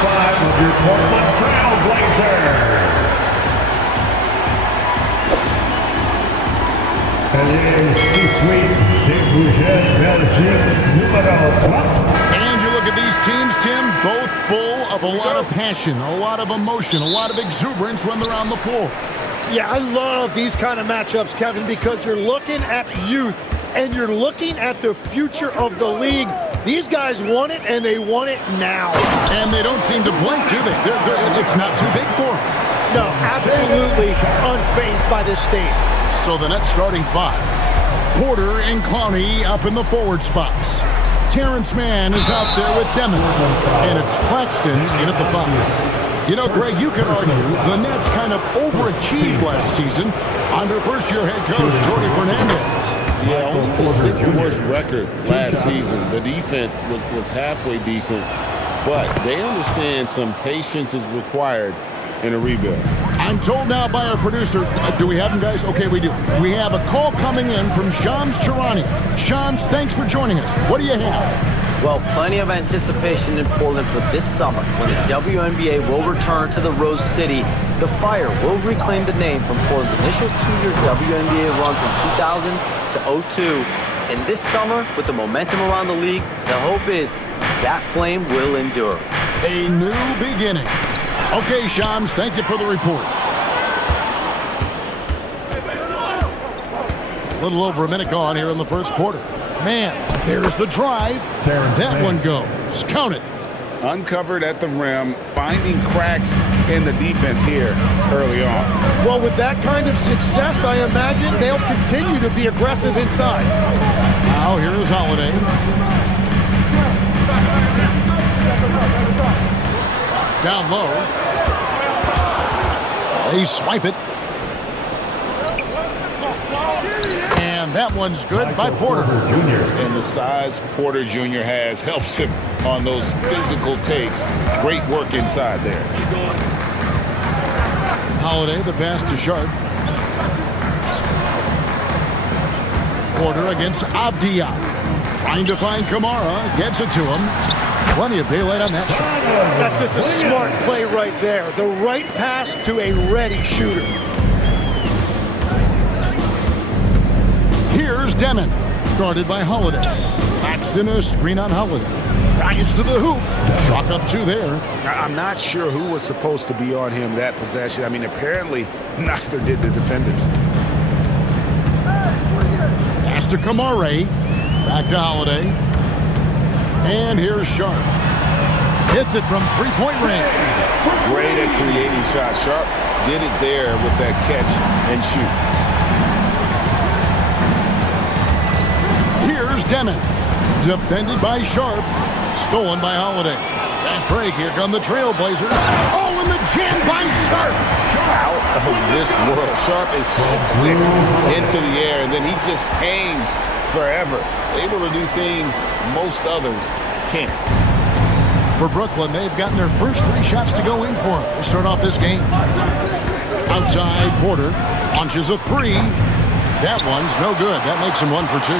5 of your Portland Trailblazers. And you look at these teams, Tim, both full of a lot of passion, a lot of emotion, a lot of exuberance when they're on the floor. Yeah, I love these kind of matchups, Kevin, because you're looking at youth and you're looking at the future of the league. These guys want it, and they want it now. And they don't seem to blink, do they? It's not too big for them. No, absolutely unfazed by this stage. So the next starting 5. Porter and Clowney up in the forward spots. Terrence Mann is out there with Demon. And it's Claxton in at the 5. You know, Greg, you could argue the Nets kind of overachieved last season under first-year head coach Jordy Fernandez. Yeah, only the 6th worst record last season. The defense was halfway decent, but they understand some patience is required in a rebuild. I'm told now by our producer, do we have him, guys? Okay, we do. We have a call coming in from Shams Charania. Shams, thanks for joining us. What do you have? Well, plenty of anticipation in Portland for this summer when the WNBA will return to the Rose City. The Fire will reclaim the name from Portland's initial 2-year WNBA run from 2000 to 2002. And this summer, with the momentum around the league, the hope is that flame will endure. A new beginning. Okay, Shams, thank you for the report. A little over a minute gone here in the first quarter. Man, there's the drive. That one goes. Count it. Uncovered at the rim, finding cracks in the defense here early on. Well, with that kind of success, I imagine they'll continue to be aggressive inside. Now, here's Holiday. Down low. They swipe it. And that one's good by Porter. And the size Porter Jr. has helps him on those physical takes. Great work inside there. Holiday, the pass to Sharp. Porter against Abdia. Trying to find Kamara. Gets it to him. Plenty of daylight on that shot. That's just a smart play right there. The right pass to a ready shooter. Here's Demon, guarded by Holiday. Paxton a screen on Holiday. Drives to the hoop. Chalk up 2 there. I'm not sure who was supposed to be on him that possession. I mean, apparently neither did the defenders. Pass to Kamara. Back to Holiday. And here's Sharp. Hits it from 3-point range. Great at creating shots. Sharp did it there with that catch and shoot. Here's Demon. Defended by Sharp. Stolen by Holiday. Fast break. Here come the Trailblazers. Oh, and the jam by Sharp. Out of this world. Sharp is so quick into the air, and then he just hangs forever. Able to do things most others can't. For Brooklyn, they've gotten their first 3 shots to go in for them to start off this game. Outside, Porter launches a 3. That one's no good. That makes him 1 for 2.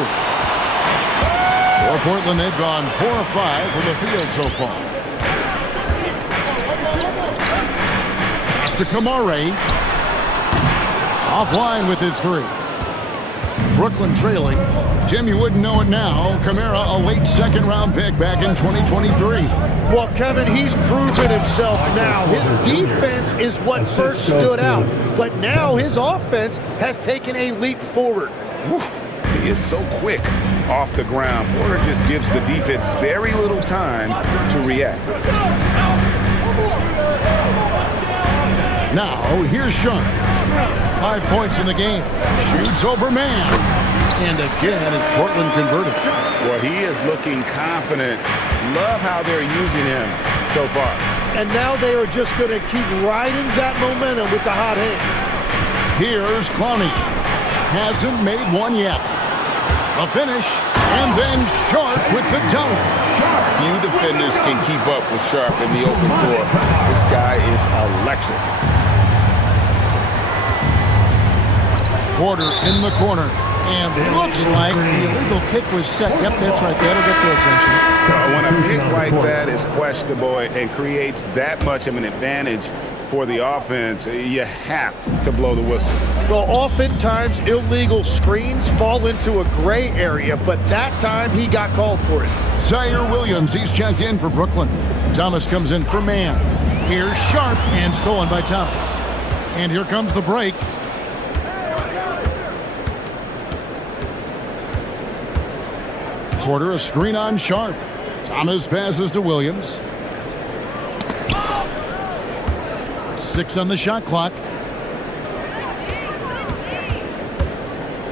For Portland, they've gone 4 of 5 from the field so far. Pass to Kamara. Offline with his 3. Brooklyn trailing. Tim, you wouldn't know it now. Kamara, a late second-round pick back in 2023. Well, Kevin, he's proven himself now. His defense is what first stood out, but now his offense has taken a leap forward. He is so quick off the ground. Porter just gives the defense very little time to react. Now, here's Sharp. 5 points in the game. Shoots over man. And again, it's Portland converted. Well, he is looking confident. Love how they're using him so far. And now they are just going to keep riding that momentum with the hot hand. Here's Clowney. Hasn't made one yet. A finish, and then Sharp with the dunk. Few defenders can keep up with Sharp in the open floor. This guy is electric. Porter in the corner. And looks like the illegal kick was set. Yep, that's right. That'll get their attention. So when a pick like that is questionable and creates that much of an advantage for the offense, you have to blow the whistle. Well, oftentimes illegal screens fall into a gray area, but that time he got called for it. Zaire Williams, he's checked in for Brooklyn. Thomas comes in for Mann. Here's Sharp and stolen by Thomas. And here comes the break. Porter, a screen on Sharp. Thomas passes to Williams. 6 on the shot clock.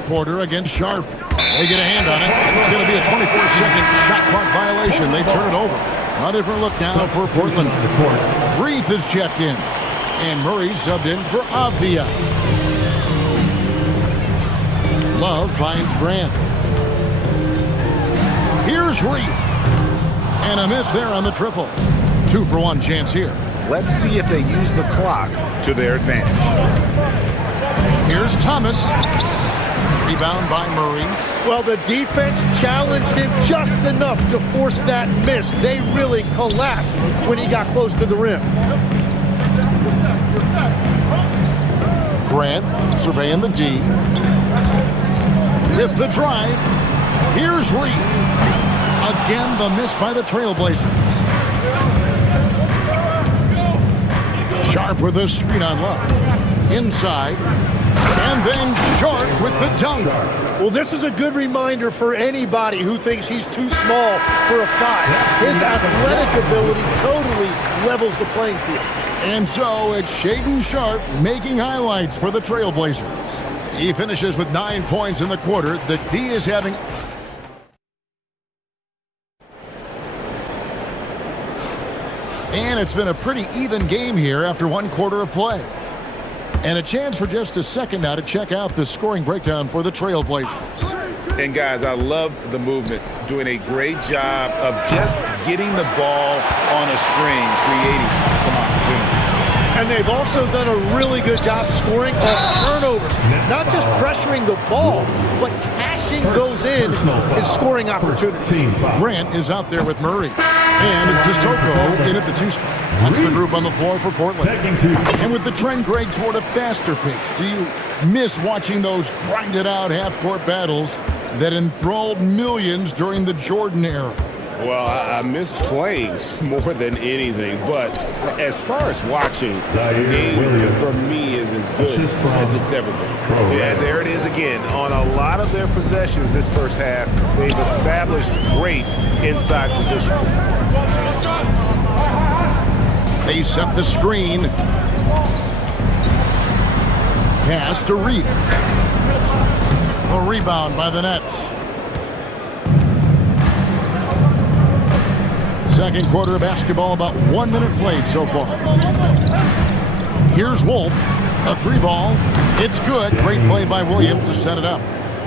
Porter against Sharp. They get a hand on it. It's going to be a 24-second shot clock violation. They turn it over. A different look now for Portland. Reith is checked in. And Murray subbed in for Avdia. Love finds Grant. Here's Reith. And a miss there on the triple. 2-for-1 chance here. Let's see if they use the clock to their advantage. Here's Thomas. Rebound by Murray. Well, the defense challenged him just enough to force that miss. They really collapsed when he got close to the rim. Grant surveying the D. With the drive. Here's Reith. Again, the miss by the Trailblazers. Sharp with a screen on Love. Inside. And then Sharp with the dunk. Well, this is a good reminder for anybody who thinks he's too small for a 5. His athletic ability totally levels the playing field. And so it's Shaedon Sharp making highlights for the Trailblazers. He finishes with 9 points in the quarter. The D is having... And it's been a pretty even game here after 1 quarter of play. And a chance for just a second now to check out the scoring breakdown for the Trailblazers. And guys, I love the movement, doing a great job of just getting the ball on a string, creating some opportunities. And they've also done a really good job scoring off turnovers. Not just pressuring the ball, but cashing those in and scoring opportunities. Grant is out there with Murray. And it's Sissoko in at the 2 spot. That's the group on the floor for Portland. And with the trend, Greg, toward a faster pace, do you miss watching those grinded-out half-court battles that enthralled millions during the Jordan era? Well, I miss playing more than anything, but as far as watching, the game for me is as good as it's ever been. Yeah, there it is again. On a lot of their possessions this first half, they've established great inside position. They set the screen. Pass to Reith. A rebound by the Nets. Second quarter of basketball, about 1 minute played so far. Here's Wolf, a 3-ball. It's good. Great play by Williams to set it up.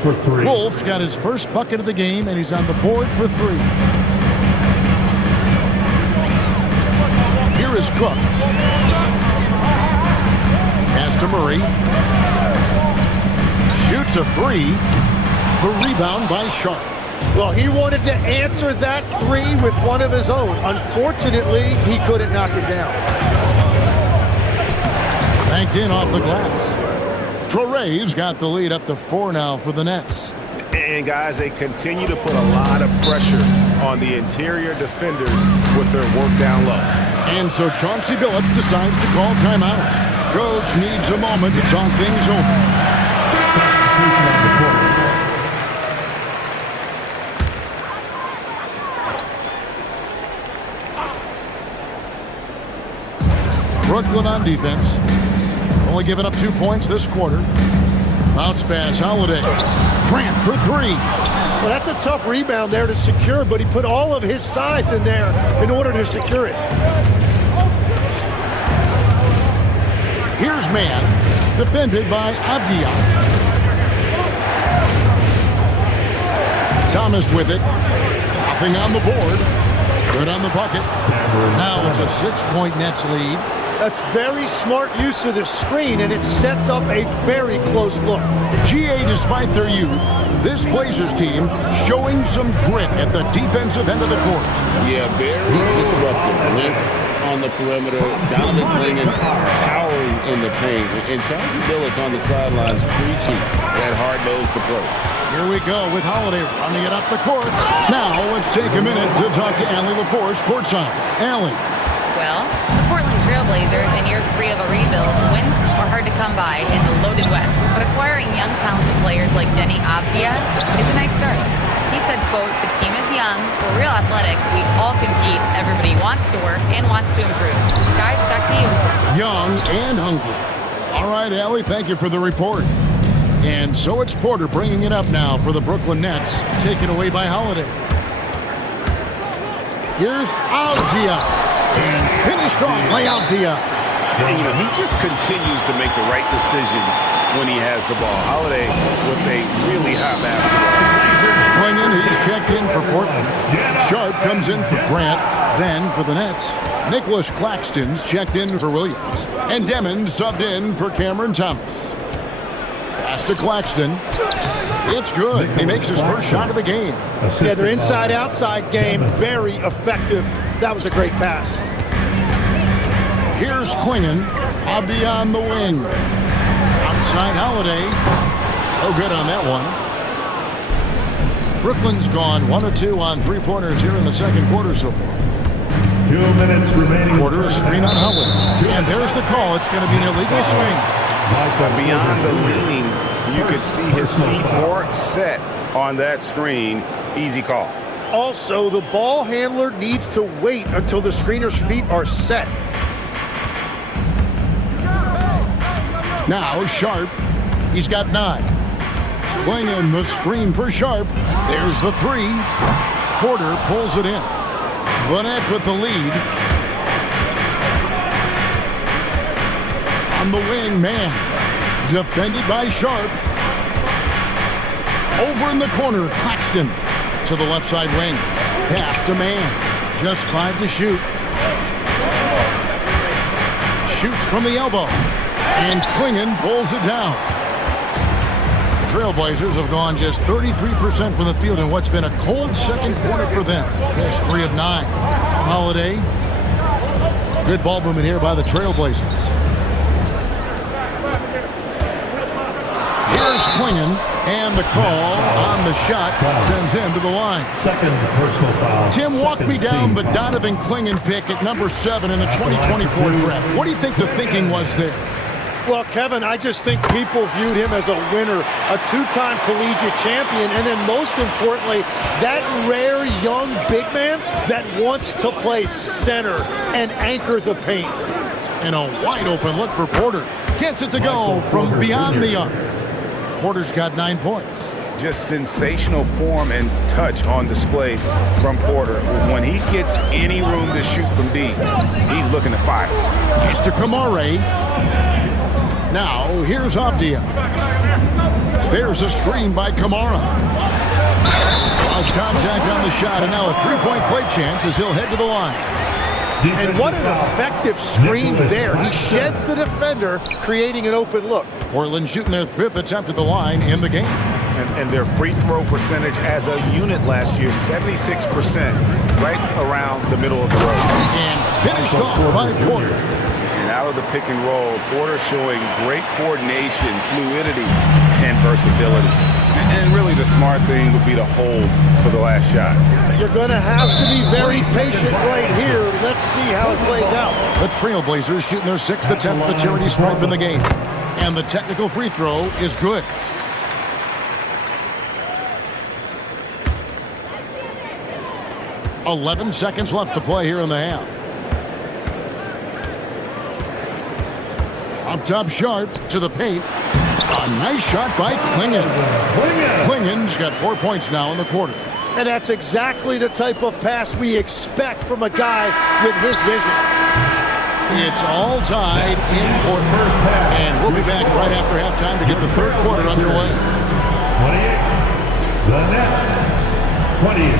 Wolf's got his first bucket of the game, and he's on the board for 3. Here is Cook. Pass to Murray. Shoots a 3. The rebound by Sharp. Well, he wanted to answer that 3 with one of his own. Unfortunately, he couldn't knock it down. Banked in off the glass. Traore's got the lead up to 4 now for the Nets. And guys, they continue to put a lot of pressure on the interior defenders with their work down low. And so Chauncey Billups decides to call timeout. Coach needs a moment to talk things over. Substitution on the court. Brooklyn on defense. Only giving up 2 points this quarter. Bounce pass, Holiday. Grant for 3. Well, that's a tough rebound there to secure, but he put all of his size in there in order to secure it. Here's Mann, defended by Avdia. Thomas with it. Nothing on the board. Good on the bucket. Now it's a 6-point Nets lead. That's very smart use of the screen, and it sets up a very close look. GA, despite their youth, this Blazers team showing some grit at the defensive end of the court. Yeah, very disruptive. Length on the perimeter. Donovan Clingan towering in the paint. And Charles Billups on the sidelines preaching that hard-nosed approach. Here we go with Holiday running it up the court. Now let's take a minute to talk to Allie LaForce courtside. Allie. Well, the Portland Trailblazers in year 3 of a rebuild, wins are hard to come by in the loaded West, but acquiring young, talented players like Denny Avdia is a nice start. He said, quote, "The team is young, we're real athletic, we all compete, everybody wants to work and wants to improve." Guys, back to you. Young and hungry. All right, Allie, thank you for the report. And so it's Porter bringing it up now for the Brooklyn Nets, taken away by Holiday. Here's Avdia. And finished off by Avdia. And, you know, he just continues to make the right decisions when he has the ball. Holiday with a really hot basketball. Clingan, he's checked in for Portland. Sharp comes in for Grant, then for the Nets. Nicholas Claxton's checked in for Williams. And Demon subbed in for Cameron Thomas. Pass to Claxton. It's good. He makes his first shot of the game. Yeah, their inside-outside game, very effective. That was a great pass. Here's Clingan. Avdia on the wing. Outside Holiday. Oh, good on that one. Brooklyn's gone 1 of 2 on three-pointers here in the second quarter so far. 2 minutes remaining. Porter, a screen on Holiday. And there's the call. It's going to be an illegal screen. But beyond the leaning, you could see his feet more set on that screen. Easy call. Also, the ball handler needs to wait until the screener's feet are set. Now Sharp. He's got 9. Clingan the screen for Sharp. There's the 3. Porter pulls it in. The Nets with the lead. On the wing, man. Defended by Sharp. Over in the corner, Claxton. To the left side wing. Pass to man. Just 5 to shoot. Shoots from the elbow. And Clingan pulls it down. The Trailblazers have gone just 33% from the field in what's been a cold second quarter for them. There's 3 of 9. Holiday. Good ball movement here by the Trailblazers. Here's Clingan, and the call on the shot sends him to the line. Second personal foul. Tim, walk me down the Donovan Clingan pick at number 7 in the 2024 draft. What do you think the thinking was there? Well, Kevin, I just think people viewed him as a winner, a 2-time collegiate champion, and then most importantly, that rare young big man that wants to play center and anchor the paint. And a wide open look for Porter. Gets it to go from beyond the arc. Porter's got 9 points. Just sensational form and touch on display from Porter. When he gets any room to shoot from deep, he's looking to fire. Here's to Kamare. Now, here's Avdia. There's a screen by Kamara. Lost contact on the shot, and now a 3-point play chance as he'll head to the line. And what an effective screen there. He sheds the defender, creating an open look. Portland shooting their 5th attempt at the line in the game. And their free throw percentage as a unit last year, 76%, right around the middle of the road. And finished off by Porter. And out of the pick and roll, Porter showing great coordination, fluidity, and versatility. And really the smart thing would be to hold for the last shot. You're going to have to be very patient right here. Let's see how it plays out. The Trailblazers shooting their 6th attempt at the charity stripe in the game. And the technical free throw is good. "11 seconds left to play here in the half. Up top, Sharp to the paint. A nice shot by Clingan. Clingan's got 4 points now in the quarter. And that's exactly the type of pass we expect from a guy with his vision. It's all tied in Portland. And we'll be back right after halftime to get the third quarter underway. 28. The Nets. 28.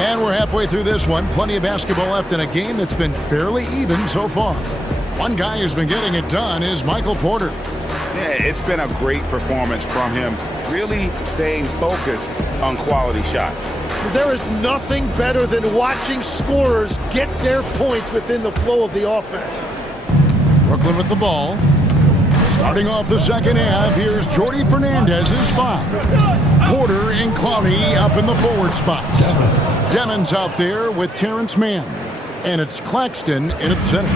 And we're halfway through this one. Plenty of basketball left in a game that's been fairly even so far. One guy who's been getting it done is Michael Porter. Yeah, it's been a great performance from him, really staying focused on quality shots. There is nothing better than watching scorers get their points within the flow of the offense. Brooklyn with the ball. Starting off the second half, here's Jordy Fernandez's foul. Porter and Clowney up in the forward spots. Demon's out there with Terrence Mann. And it's Claxton in its center.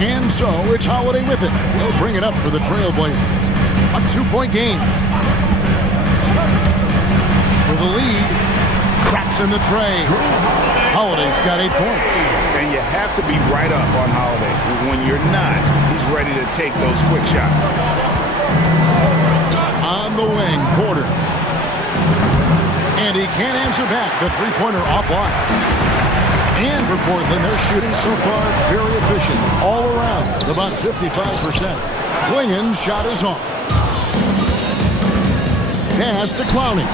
And so it's Holiday with it. He'll bring it up for the Trailblazers. A 2-point game. For the lead, traps in the tray. Holiday's got 8 points. And you have to be right up on Holiday. When you're not, he's ready to take those quick shots. On the wing, Porter. And he can't answer back. The three-pointer offline. And for Portland, they're shooting so far very efficient. All around, about 55%. Klingen's shot is off. Pass to Clowney.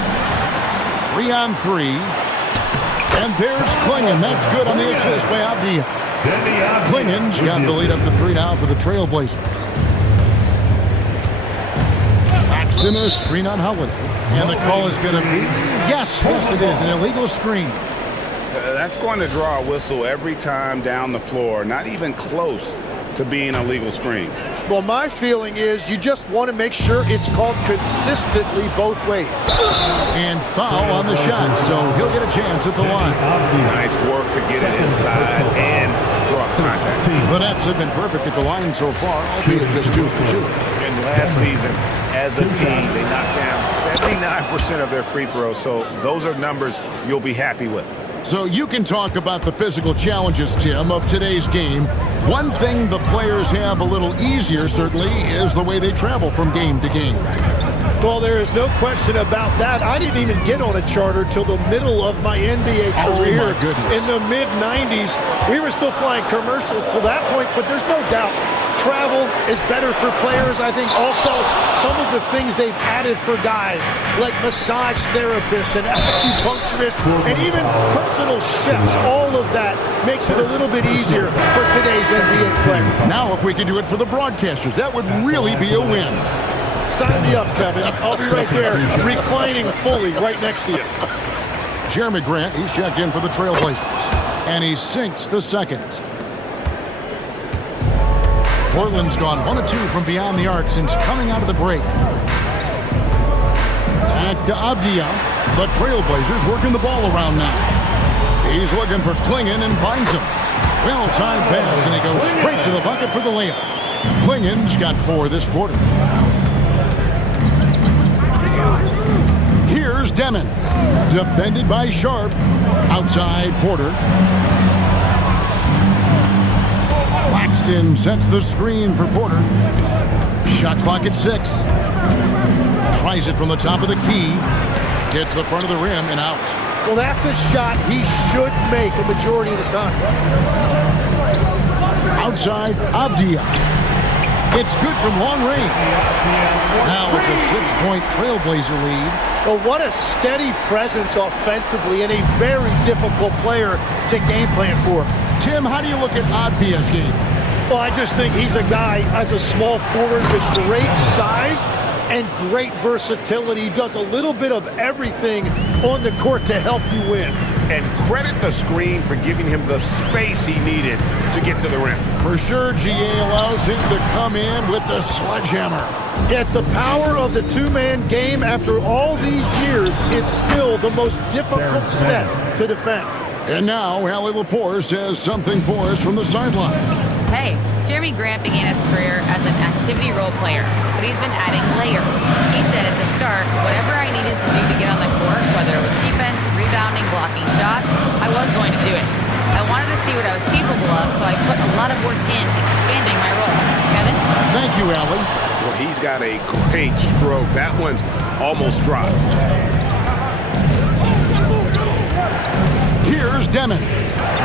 3-on-3. And there's Klingen. That's good on the assist by Avdia. Klingen's got the lead up to 3 now for the Trailblazers. Claxton a screen on Holiday. And the call is going to be, yes, it is, an illegal screen. That's going to draw a whistle every time down the floor, not even close to being a legal screen. Well, my feeling is you just want to make sure it's called consistently both ways. And foul on the shot, so he'll get a chance at the line. Nice work to get it inside and draw contact. The Nets have been perfect at the line so far, albeit just 2 for 2. And last season, as a team, they knocked down 79% of their free throws, so those are numbers you'll be happy with. So you can talk about the physical challenges, Tim, of today's game. One thing the players have a little easier, certainly, is the way they travel from game to game. Well, there is no question about that. I didn't even get on a charter till the middle of my NBA career. Oh, my goodness. In the mid-90s, we were still flying commercials to that point, but there's no doubt travel is better for players. I think also some of the things they've added for guys, like massage therapists and acupuncturists and even personal chefs, all of that makes it a little bit easier for today's NBA players. Now, if we could do it for the broadcasters, that would really be a win. Sign me up, Kevin. I'll be right there, reclining fully right next to you. Jeremy Grant, he's checked in for the Trailblazers. And he sinks the second. Portland's gone 1 of 2 from beyond the arc since coming out of the break. Back to Avdia. The Trailblazers working the ball around now. He's looking for Klingen and finds him. Well-timed pass, and he goes straight to the bucket for the layup. Klingen's got 4 this quarter. Here's Demon. Defended by Sharp. Outside Porter. Claxton sets the screen for Porter. Shot clock at 6. Tries it from the top of the key. Hits the front of the rim and out. Well, that's a shot he should make a majority of the time. Outside Avdia. It's good from long range. Now it's a 6-point Trailblazer lead. Well, what a steady presence offensively and a very difficult player to game plan for. Tim, how do you look at Avdia's game? Well, I just think he's a guy as a small forward with great size and great versatility. He does a little bit of everything on the court to help you win. And credit the screen for giving him the space he needed to get to the rim. For sure, GA allows him to come in with the sledgehammer. Yeah, it's the power of the two-man game. After all these years, it's still the most difficult set to defend. And now, Allie LaForce has something for us from the sideline. Hey, Jeremy Grant began his career as an activity role player, but he's been adding layers. He said at the start, whatever I needed to do to get on the court, whether it was defense, rebounding, blocking shots, I was going to do it. I wanted to see what I was capable of, so I put a lot of work in expanding my role. Kevin? Thank you, Allie. Well, he's got a great stroke. That one almost dropped. Here's Demon.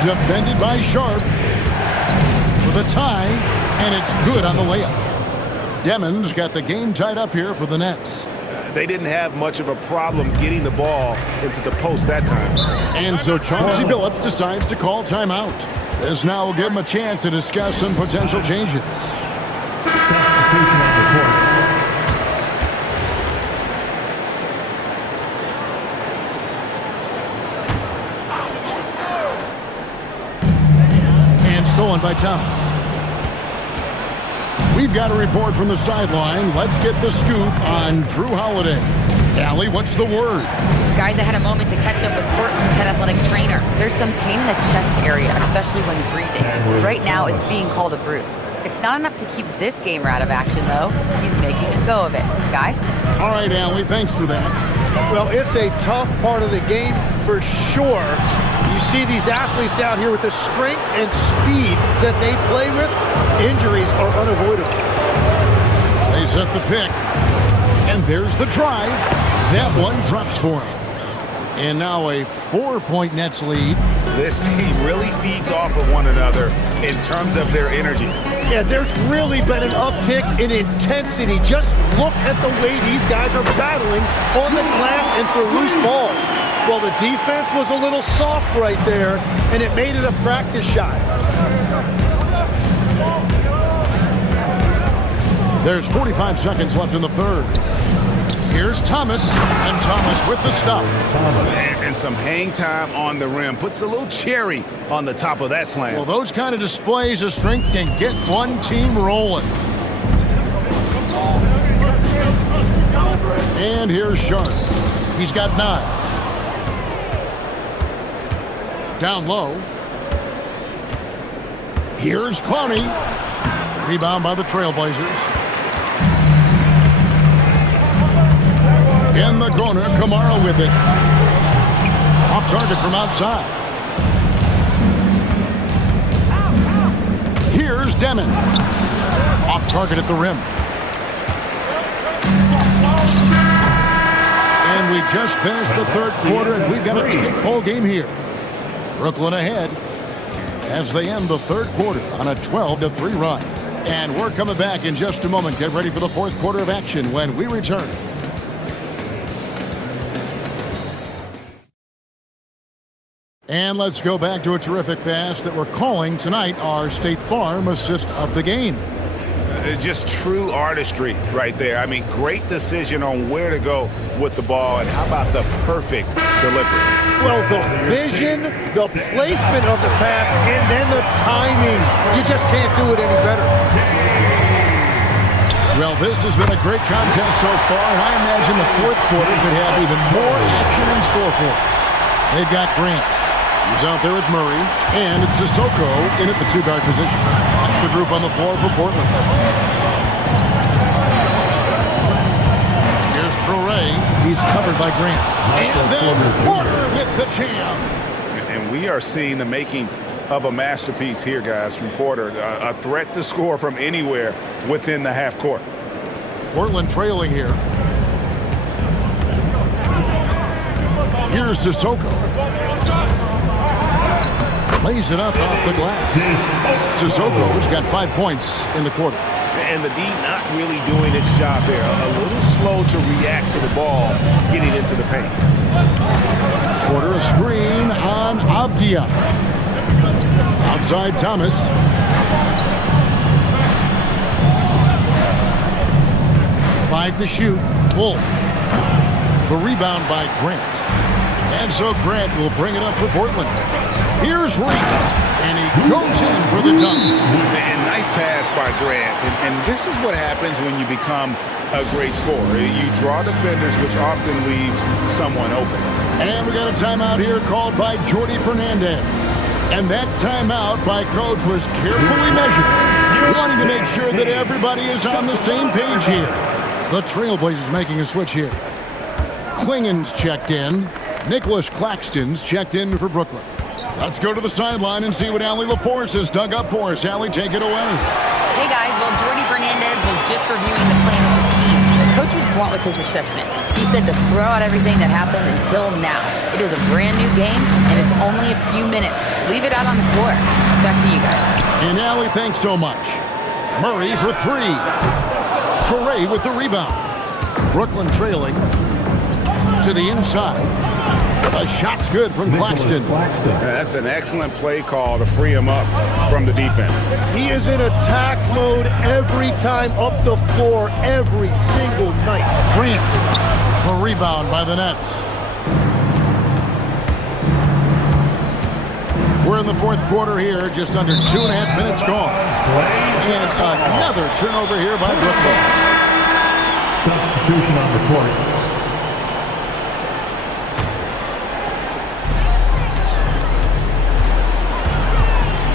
Defended by Sharp. The tie, and it's good on the layup. Demon's got the game tied up here for the Nets. they didn't have much of a problem getting the ball into the post that time. And so Chauncey Billups decides to call timeout. This now will give him a chance to discuss some potential changes. Substitution on the court. And stolen by Thomas. We've got a report from the sideline. Let's get the scoop on Drew Holiday. Allie, what's the word? Guys, I had a moment to catch up with Portland's head athletic trainer. There's some pain in the chest area, especially when breathing. Right now, it's being called a bruise. It's not enough to keep this gamer out of action, though. He's making a go of it. Guys? All right, Allie, thanks for that. Well, it's a tough part of the game for sure. You see these athletes out here with the strength and speed that they play with. Injuries are unavoidable. They set the pick. And there's the drive. That one drops for him. And now a 4-point Nets lead. This team really feeds off of one another in terms of their energy. Yeah, there's really been an uptick in intensity. Just look at the way these guys are battling on the glass and for loose balls. Well, the defense was a little soft right there, and it made it a practice shot. There's 45 seconds left in the third. Here's Thomas, and Thomas with the stuff. And some hang time on the rim. Puts a little cherry on the top of that slam. Well, those kind of displays of strength can get one team rolling. And here's Sharp. He's got 9. Down low. Here's Clowney. Rebound by the Trailblazers. In the corner, Kamara with it. Off target from outside. Here's Demon. Off target at the rim. And we just finished the third quarter, and we've got a tight ball game here. Brooklyn ahead as they end the third quarter on a 12-3 run. And we're coming back in just a moment. Get ready for the fourth quarter of action when we return. And let's go back to a terrific pass that we're calling tonight our State Farm assist of the game. Just true artistry right there. I mean, great decision on where to go with the ball, and how about the perfect delivery? Well, the vision, the placement of the pass, and then the timing. You just can't do it any better. Well, this has been a great contest so far, and I imagine the fourth quarter could have even more action in store for us. They've got Grant. He's out there with Murray, and it's Sissoko in at the two-guard position. That's the group on the floor for Portland. Here's Traore. He's covered by Grant. And then Porter with the jam. And we are seeing the makings of a masterpiece here, guys, from Porter. A threat to score from anywhere within the half court. Portland trailing here. Here's Sissoko. Lays it up off the glass. Sissoko's got 5 points in the quarter. And the D not really doing its job there. A little slow to react to the ball getting into the paint. Porter a screen on Avdia. Outside Thomas. Five to shoot. Wolf. The rebound by Grant. And so Grant will bring it up for Portland. Here's Reed, and he goes in for the dunk. And nice pass by Grant. And this is what happens when you become a great scorer. You draw defenders, which often leaves someone open. And we got a timeout here called by Jordi Fernandez. And that timeout by Coach was carefully measured, wanting to make sure that everybody is on the same page here. The Trailblazers making a switch here. Klingen's checked in. Nicholas Claxton's checked in for Brooklyn. Let's go to the sideline and see what Allie LaForce has dug up for us. Allie, take it away. Hey guys, well, Jordi Fernandez was just reviewing the plan of his team. Coach was blunt with his assessment. He said to throw out everything that happened until now. It is a brand new game, and it's only a few minutes. Leave it out on the floor. Back to you guys. And Allie, thanks so much. Murray for three. Traore with the rebound. Brooklyn trailing to the inside. A shot's good from Claxton. Yeah, that's an excellent play call to free him up from the defense. He is in attack mode every time up the floor, every single night. Grant, a rebound by the Nets. We're in the fourth quarter here, just under 2.5 minutes gone. And another turnover here by Brooklyn. Substitution on the court.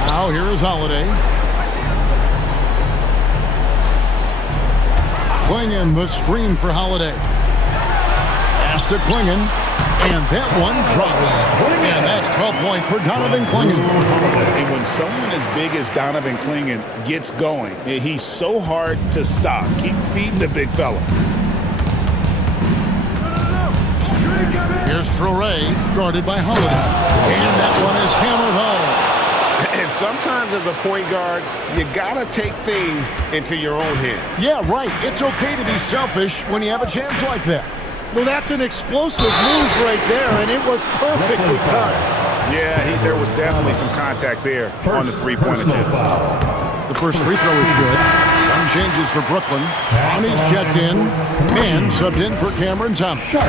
Now here is Holiday. Quingen, the screen for Holiday. Pass to Quingen, and that one drops. And that's 12 points for Donovan Quingen. And when someone as big as Donovan Clingan gets going, he's so hard to stop. Keep feeding the big fella. Here's Traore, guarded by Holiday. And that one is hammered home. And sometimes as a point guard, you gotta take things into your own hands. Yeah, right. It's okay to be selfish when you have a chance like that. Well, that's an explosive move right there, and it was perfectly timed. Yeah, there was definitely some contact there on the three-point attempt. The first free throw is good. Some changes for Brooklyn. He's checked in and subbed in for Cameron Thompson.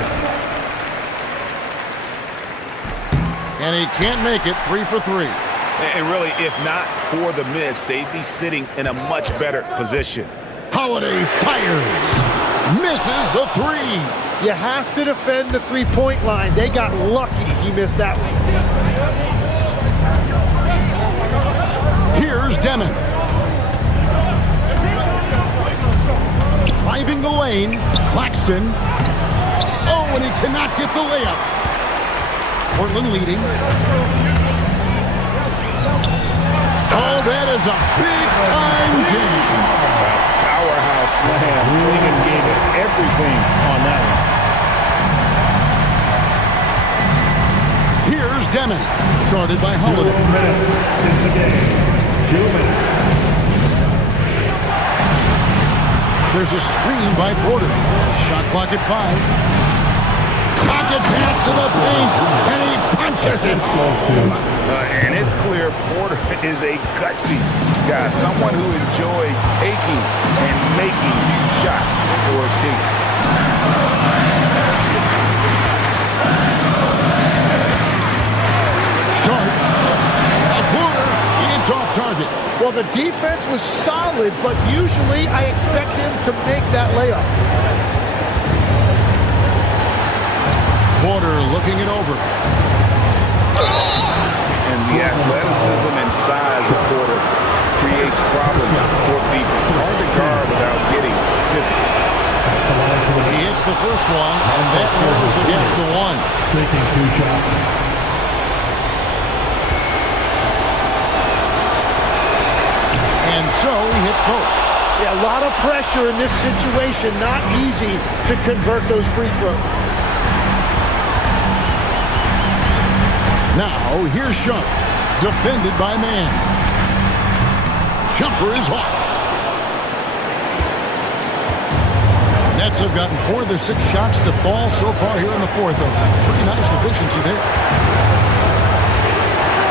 And he can't make it 3 for 3. And really, if not for the miss, they'd be sitting in a much better position. Holiday fires. Misses the 3. You have to defend the three-point line. They got lucky he missed that one. Here's Demon. Driving the lane. Claxton. Oh, and he cannot get the layup. Portland leading. Oh, that is a big-time jam. Powerhouse slam. Clingan gave it everything on that one. Here's Demon, guarded by Holiday. 2 minutes in the game. 2 minutes. There's a screen by Porter. Shot clock at 5. Pocket pass to the paint, and he punches it home. And it's clear Porter is a gutsy guy, someone who enjoys taking and making shots for his team. Sharp, a floater, it's off target. Well, the defense was solid, but usually I expect him to make that layup. Porter looking it over. And the athleticism and size of Porter creates problems for the defense. Hard to guard without getting physical. He hits the first one, and that narrows the gap to 1. Taking 2 shots. And so he hits both. Yeah, a lot of pressure in this situation. Not easy to convert those free throws. Now, here's Shump, defended by Man. Jumper is off. Nets have gotten 4 of their 6 shots to fall so far here in the fourth. Pretty nice efficiency there.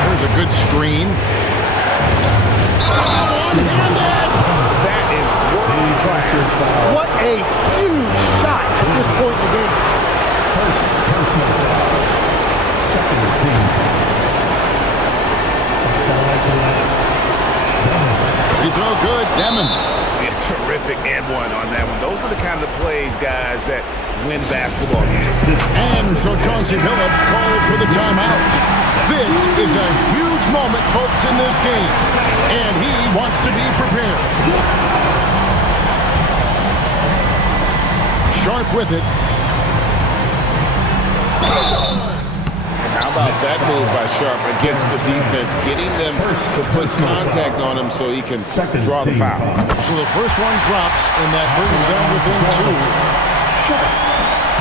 There's a good screen. One-handed! That is world class. What a huge shot at this point in the game. First personal foul. Second team foul. Free throw good, Demon. A terrific and one on that one. Those are the kind of plays, guys, that win basketball games. And so Chauncey Billups calls for the timeout. This is a huge moment, folks, in this game. And he wants to be prepared. Sharp with it. How about that move by Sharp against the defense, getting them to put contact on him so he can draw the foul. So the first one drops, and that brings them within 2.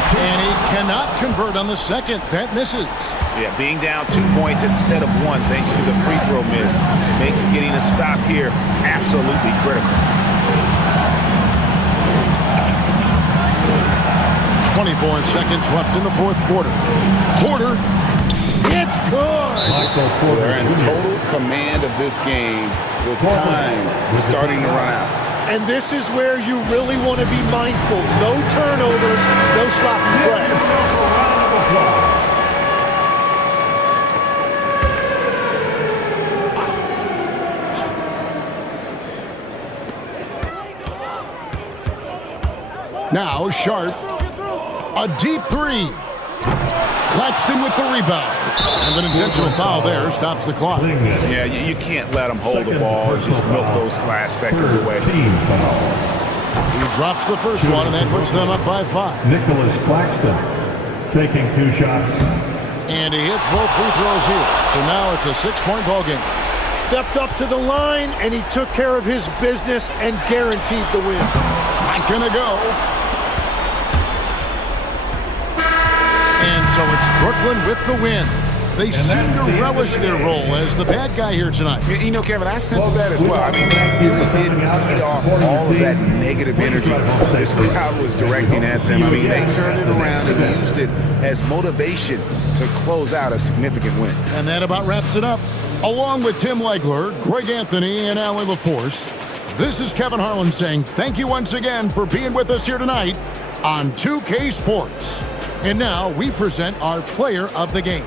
And he cannot convert on the second. That misses. Yeah, being down 2 points instead of 1 thanks to the free throw miss makes getting a stop here absolutely critical. 24 seconds left in the fourth quarter. Porter, it's good. Michael Porter They're in Jr. total command of this game with time starting to run out. And this is where you really want to be mindful. No turnovers, no sloppy play. Give yourself a round of applause. Now Sharp, a deep three. Claxton with the rebound. And an intentional foul there stops the clock. Yeah, you can't let them hold the ball and just milk those last seconds away. Team foul. He drops the first one, and that puts them up by 5. Nicholas Claxton taking 2 shots. And he hits both free throws here. So now it's a 6-point ball game. Stepped up to the line, and he took care of his business and guaranteed the win. Not gonna go. And so it's Brooklyn with the win. They seem to relish their role as the bad guy here tonight. You know, Kevin, I sense that as well. I mean, they really did feed off all of that negative energy this crowd was directing at them. I mean, they turned it around and used it as motivation to close out a significant win. And that about wraps it up. Along with Tim Legler, Greg Anthony, and Allie LaForce, this is Kevin Harlan saying thank you once again for being with us here tonight on 2K Sports. And now we present our player of the game.